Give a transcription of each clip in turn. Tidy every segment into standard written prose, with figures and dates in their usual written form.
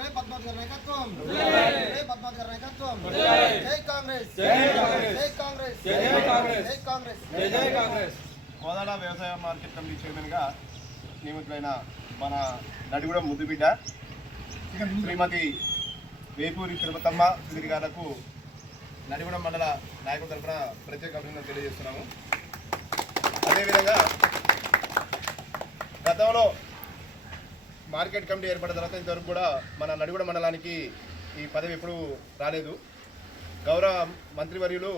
జై పద్మావతి గారి నాయకత్వం, జై పద్మావతి గారి నాయకత్వం, జై కాంగ్రెస్, జై కాంగ్రెస్, జై కాంగ్రెస్, జై కాంగ్రెస్. కోదాడ వ్యవసాయ మార్కెట్ కమిటీ చైర్మన్గా నియమితులైన మన నడిగూడెం ముద్దుబిడ్డ శ్రీమతి వేపూరి తిరుపతమ్మ సుధీర్ గారులకు నడిగూడెం మండల నాయకుల తరఫున ప్రత్యేక అభినందనలు తెలియజేస్తున్నాము. అదేవిధంగా గతంలో మార్కెట్ కమిటీ ఏర్పడిన తర్వాత ఇంతవరకు కూడా మన నడిగూడెం మండలానికి ఈ పదవి ఎప్పుడూ రాలేదు. గౌరవ మంత్రివర్యులు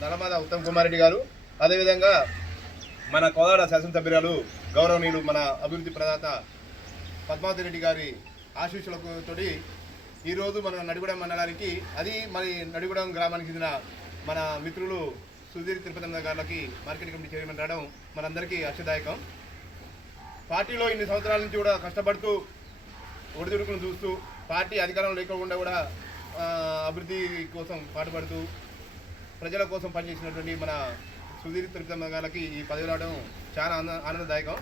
నల్లమాద ఉత్తమ్ కుమార్ రెడ్డి గారు, అదేవిధంగా మన కోదాడ శాసనసభ్యురాలు గౌరవనీయులు మన అభివృద్ధి ప్రదాత పద్మావతి రెడ్డి గారి ఆశీస్సులతో ఈరోజు మన నడిగూడెం మండలానికి, అది మరి నడిగూడెం గ్రామానికి చెందిన మన మిత్రులు సుధీర్ తిరుపతమ్మ గారికి మార్కెట్ కమిటీ చైర్మన్ రావడం మనందరికీ హర్షదాయకం. పార్టీలో ఇన్ని సంవత్సరాల నుంచి కూడా కష్టపడుతూ ఒడిదుడుకును చూస్తూ పార్టీ అధికారం లేకుండా కూడా అభివృద్ధి కోసం పాటుపడుతూ ప్రజల కోసం పనిచేసినటువంటి మన సుధీర్ తిరుపతమ్మ గారికి ఈ పదవి రావడం చాలా ఆనందదాయకం.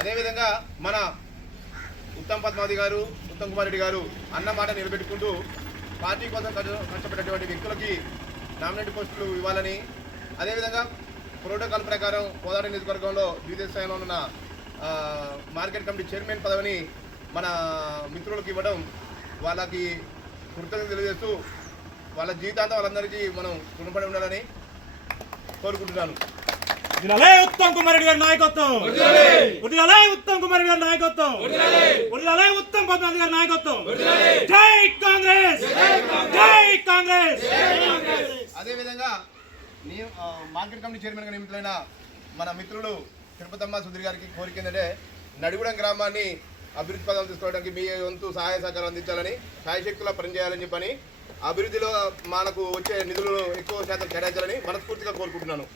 అదేవిధంగా మన ఉత్తమ్ పద్మావతి గారు, ఉత్తమ్ కుమార్ రెడ్డి గారు అన్న మాట నిలబెట్టుకుంటూ పార్టీ కోసం కష్టపడేటువంటి వ్యక్తులకి నామినేట్ పోస్టులు ఇవ్వాలని, అదేవిధంగా ప్రోటోకాల్ ప్రకారం కోదాడ నియోజకవర్గంలో ద్వితీయ స్థాయిలో ఉన్న మార్కెట్ కమిటీ చైర్మన్ పదవిని మన మిత్రులకు ఇవ్వడం వాళ్ళకి కృతజ్ఞతలు తెలియజేస్తూ వాళ్ళ జీవితాంతం వాళ్ళందరికీ మనం రుణపడి ఉండాలని కోరుకుంటున్నాను. ఉత్తమ్ కుమార్ రెడ్డి గారి నాయకత్వం, ఉత్తమ్ కుమార్ రెడ్డి గారి నాయకత్వం, ఉత్తమ్ పద్మావతి గారి నాయకత్వం. జై కాంగ్రెస్, జై కాంగ్రెస్. అదేవిధంగా మార్కెట్ కమిటీ చైర్మన్గా నియమితులైన మన మిత్రులు తిరుపతమ్మ సుధీర్ గారికి కోరిక ఏంటంటే నడిగూడెం గ్రామాన్ని అభివృద్ధి పదం తీసుకోవడానికి మీ వంతు సహాయ సహకారం అందించాలని, సాయశక్తులా పనిచేయాలని చెప్పని, అభివృద్ధిలో మనకు వచ్చే నిధులను ఎక్కువ శాతం కేటాయించాలని మనస్ఫూర్తిగా కోరుకుంటున్నాను.